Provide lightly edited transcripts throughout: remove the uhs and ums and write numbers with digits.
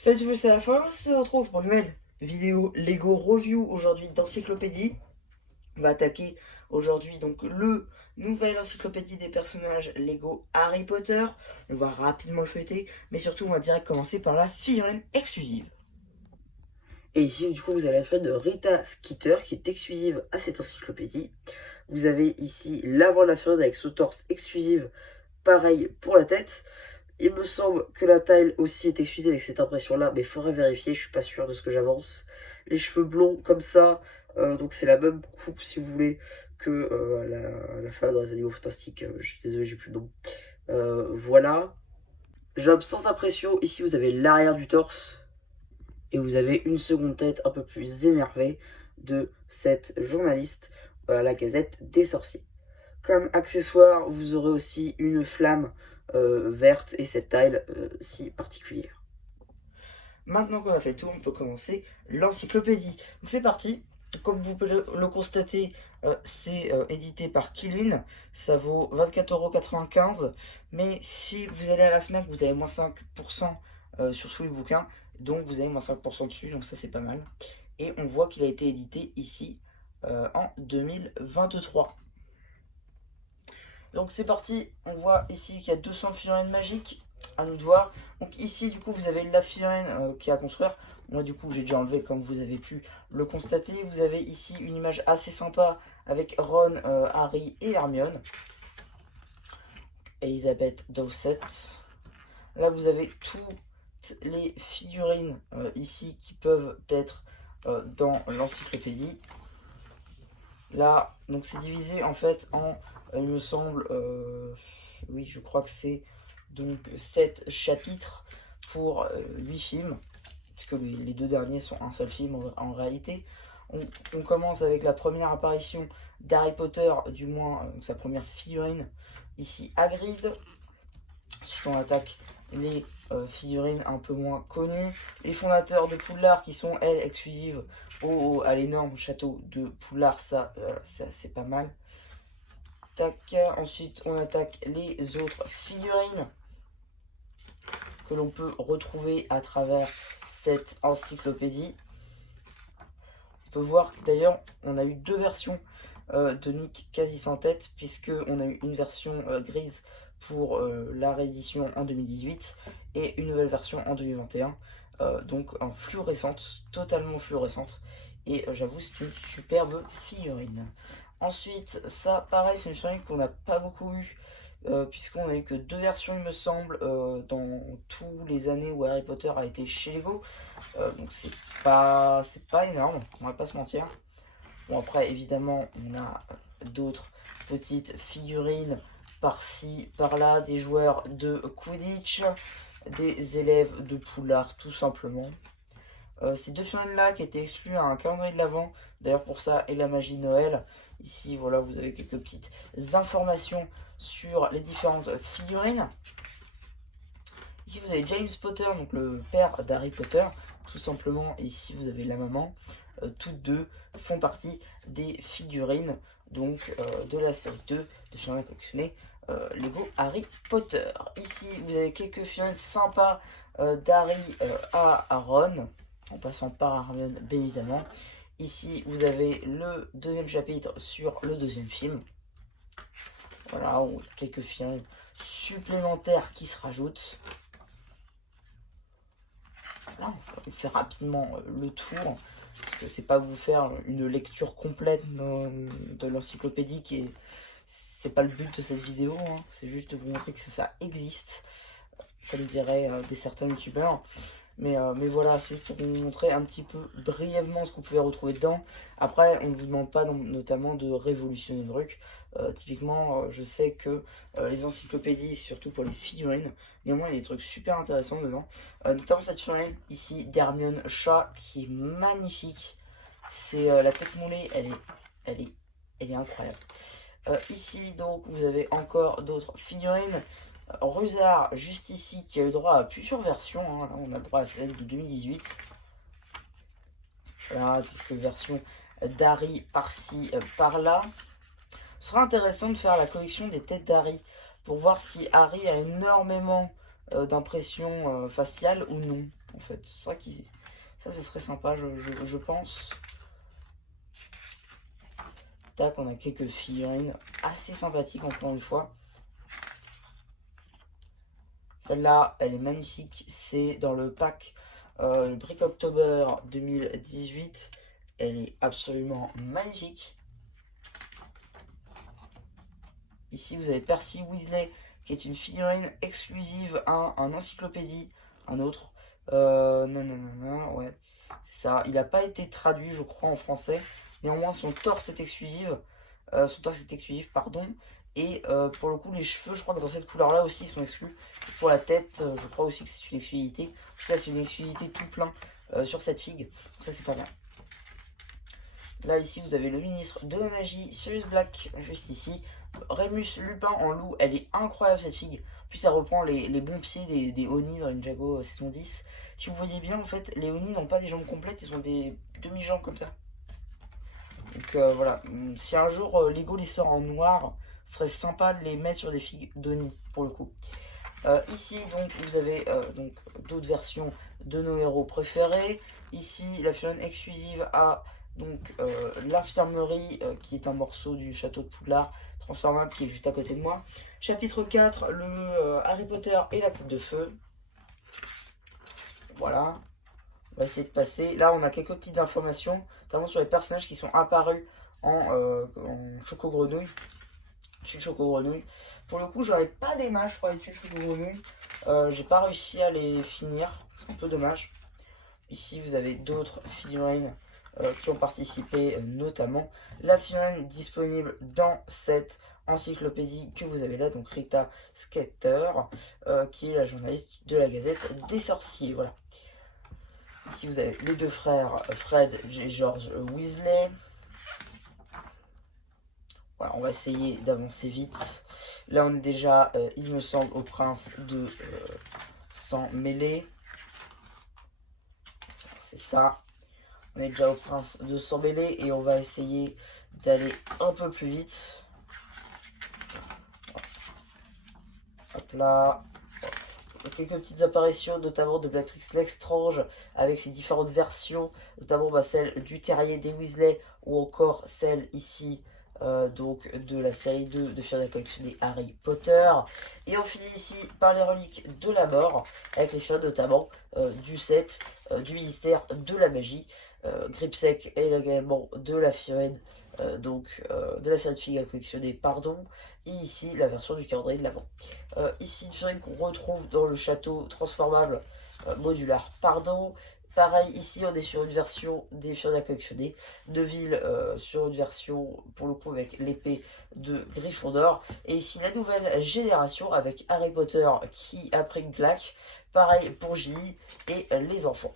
Salut tout le monde, c'est la fin, on se retrouve pour une nouvelle vidéo Lego Review aujourd'hui d'encyclopédie. On va attaquer aujourd'hui donc le nouvelle encyclopédie des personnages Lego Harry Potter. On va rapidement le feuilleter, mais surtout on va direct commencer par la figurine exclusive. Et ici du coup vous avez la figurine de Rita Skeeter qui est exclusive à cette encyclopédie. Vous avez ici l'avant de la figurine avec son torse exclusive, pareil pour la tête. Il me semble que la taille aussi est exclusive avec cette impression-là, mais il faudrait vérifier, je suis pas sûr de ce que j'avance. Les cheveux blonds comme ça, donc c'est la même coupe si vous voulez que la femme dans les animaux fantastiques, je suis désolé, j'ai plus de nom. Voilà. Job sans impression, ici vous avez l'arrière du torse, et vous avez une seconde tête un peu plus énervée de cette journaliste à la Gazette des Sorciers. Comme accessoire, vous aurez aussi une flamme verte et cette taille si particulière. Maintenant qu'on a fait le tour, on peut commencer l'encyclopédie. Donc c'est parti. Comme vous pouvez le constater, c'est édité par Kylin. Ça vaut 24,95 €. Mais si vous allez à la FNAC, vous avez moins 5% sur tous les bouquins. Donc vous avez moins 5% dessus, donc ça c'est pas mal. Et on voit qu'il a été édité ici en 2023. Donc c'est parti, on voit ici qu'il y a 200 figurines magiques, à nous de voir. Donc ici du coup vous avez la figurine qui est à construire. Moi du coup j'ai déjà enlevé comme vous avez pu le constater. Vous avez ici une image assez sympa avec Ron, Harry et Hermione. Elizabeth Dowsett. Là vous avez toutes les figurines ici qui peuvent être dans l'encyclopédie. Là, donc c'est divisé en fait en, il me semble, oui, je crois que c'est donc 7 chapitres pour 8 films, puisque les deux derniers sont un seul film en réalité. On commence avec la première apparition d'Harry Potter, du moins sa première figurine, ici Hagrid. Ensuite on attaque les figurines un peu moins connues, les fondateurs de Poudlard qui sont elles exclusives à l'énorme château de Poudlard, ça c'est pas mal. Tac. Ensuite on attaque les autres figurines que l'on peut retrouver à travers cette encyclopédie. On peut voir que d'ailleurs on a eu deux versions de Nick quasi sans tête, puisque on a eu une version grise pour la réédition en 2018 et une nouvelle version en 2021, donc en fluorescente, totalement fluorescente, et j'avoue c'est une superbe figurine. Ensuite ça pareil, c'est une figurine qu'on n'a pas beaucoup eu, puisqu'on a eu que deux versions il me semble dans tous les années où Harry Potter a été chez Lego, donc c'est pas énorme, on va pas se mentir. Bon après évidemment on a d'autres petites figurines par-ci, par-là, des joueurs de Quidditch, des élèves de Poudlard tout simplement. Ces deux figurines-là qui étaient exclues à un calendrier de l'Avent, d'ailleurs pour ça et la magie de Noël. Ici voilà vous avez quelques petites informations sur les différentes figurines. Ici vous avez James Potter, donc le père d'Harry Potter, tout simplement, et ici vous avez la maman. Toutes deux font partie des figurines donc de la série 2 de figurines collectionnées Lego Harry Potter. Ici vous avez quelques figurines sympas d'Harry à Ron, en passant par Hermione bien évidemment. Ici vous avez le deuxième chapitre sur le deuxième film. Voilà, quelques figurines supplémentaires qui se rajoutent. Là, on fait rapidement le tour, parce que c'est pas vous faire une lecture complète de l'encyclopédie, c'est pas le but de cette vidéo, hein. C'est juste de vous montrer que ça existe, comme diraient des certains youtubeurs. Mais voilà, c'est juste pour vous montrer un petit peu brièvement ce que vous pouvez retrouver dedans. Après, on ne vous demande pas notamment de révolutionner le truc. Typiquement, je sais que les encyclopédies, surtout pour les figurines, néanmoins il y a des trucs super intéressants dedans. Notamment cette figurine ici d'Hermione Chat qui est magnifique. C'est la tête moulée, elle est incroyable. Ici donc vous avez encore d'autres figurines. Rusard, juste ici, qui a eu droit à plusieurs versions, hein. Là, on a droit à celle de 2018. Voilà, quelques versions d'Harry par-ci, par-là. Ce sera intéressant de faire la collection des têtes d'Harry pour voir si Harry a énormément d'impressions faciales ou non. en fait. C'est vrai qu'ils... Ça, ce serait sympa, je pense. Tac, on a quelques figurines assez sympathiques, encore une fois. Celle-là, elle est magnifique. C'est dans le pack le Brick October 2018. Elle est absolument magnifique. Ici, vous avez Percy Weasley, qui est une figurine exclusive à un encyclopédie. Un autre. Non, ouais. C'est ça. Il n'a pas été traduit, je crois, en français. Néanmoins, son torse est exclusif. Pardon. Et pour le coup, les cheveux, je crois que dans cette couleur-là aussi, ils sont exclus. Pour la tête, je crois aussi que c'est une exclusivité. En tout cas, c'est une exclusivité tout plein sur cette figue. Donc ça, c'est pas bien. Là, ici, vous avez le ministre de la magie, Sirius Black, juste ici. Rémus Lupin en loup, elle est incroyable cette figue. Puis ça reprend les bons pieds des Oni dans Ninjago saison 10. Si vous voyez bien, en fait, les Oni n'ont pas des jambes complètes, ils ont des demi-jambes comme ça. Donc voilà, si un jour Lego les sort en noir, ce serait sympa de les mettre sur des figues d'Oni pour le coup. Ici donc vous avez donc d'autres versions de nos héros préférés. Ici la figurine exclusive à donc l'infirmerie qui est un morceau du château de Poudlard transformable qui est juste à côté de moi. Chapitre 4, le Harry Potter et la coupe de feu. Voilà. On va essayer de passer. Là, on a quelques petites informations, notamment sur les personnages qui sont apparus en Choco-Grenouille. Tuile Choco-Grenouille. Pour le coup, j'aurais pas des matchs pour les tuiles Choco-Grenouille. J'ai pas réussi à les finir. C'est un peu dommage. Ici, vous avez d'autres figurines qui ont participé, notamment la figurine disponible dans cette encyclopédie que vous avez là, donc Rita Skeeter, qui est la journaliste de la Gazette des Sorciers. Voilà. Ici, vous avez les deux frères Fred et George Weasley. Voilà, on va essayer d'avancer vite. Là, on est déjà, il me semble, au prince de sang mêlé. C'est ça. On est déjà au prince de sang mêlé et on va essayer d'aller un peu plus vite. Hop là. Quelques petites apparitions, notamment de Bellatrix Lestrange avec ses différentes versions, notamment celle du terrier des Weasley ou encore celle ici donc de la série 2 de Figurines collectionnées Harry Potter. Et on finit ici par les reliques de la mort avec les figurines notamment du set du ministère de la magie, Gripsec et également de la figurine de la série de figurines collectionnées, pardon. Et ici la version du calendrier de l'Avent. Ici une figurine qu'on retrouve dans le château transformable modulaire, pardon. Pareil, ici on est sur une version des figurines à collectionner. Neville sur une version pour le coup avec l'épée de Gryffondor. Et ici la nouvelle génération avec Harry Potter qui a pris une claque. Pareil pour Ginny et les enfants.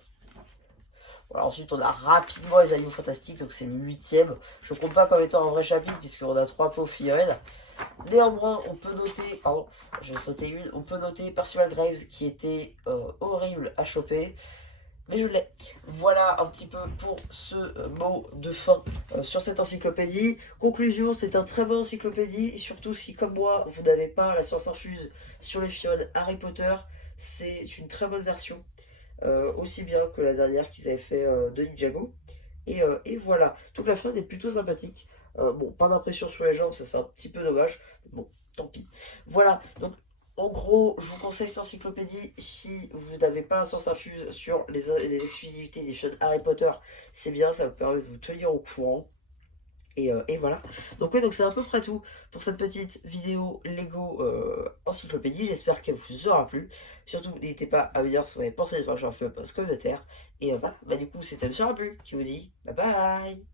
Voilà, ensuite on a rapidement les animaux fantastiques, donc c'est le 8ème. Je ne compte pas comme étant un vrai chapitre puisqu'on a 3 pauvres figurines. Néanmoins, on peut noter, pardon, je vais sauter une, on peut noter Percival Graves qui était horrible à choper. Mais je l'ai. Voilà un petit peu pour ce mot de fin sur cette encyclopédie. Conclusion, c'est un très bon encyclopédie. Surtout si, comme moi, vous n'avez pas la science infuse sur les figurines Harry Potter, c'est une très bonne version. Aussi bien que la dernière qu'ils avaient fait de Ninjago. Et voilà. Donc la figurine est plutôt sympathique. Bon, pas d'impression sur les jambes, ça c'est un petit peu dommage. Bon, tant pis. Voilà. Donc en gros, je vous conseille cette encyclopédie si vous n'avez pas la science infuse sur les exclusivités des figurines Harry Potter. C'est bien, ça vous permet de vous tenir au courant. Et voilà. Donc ouais, donc c'est à peu près tout pour cette petite vidéo Lego encyclopédie. J'espère qu'elle vous aura plu. Surtout, n'hésitez pas à me dire ce que vous avez pensé de ce communautaire. Et voilà, du coup, c'était M. Rabu qui vous dit bye bye.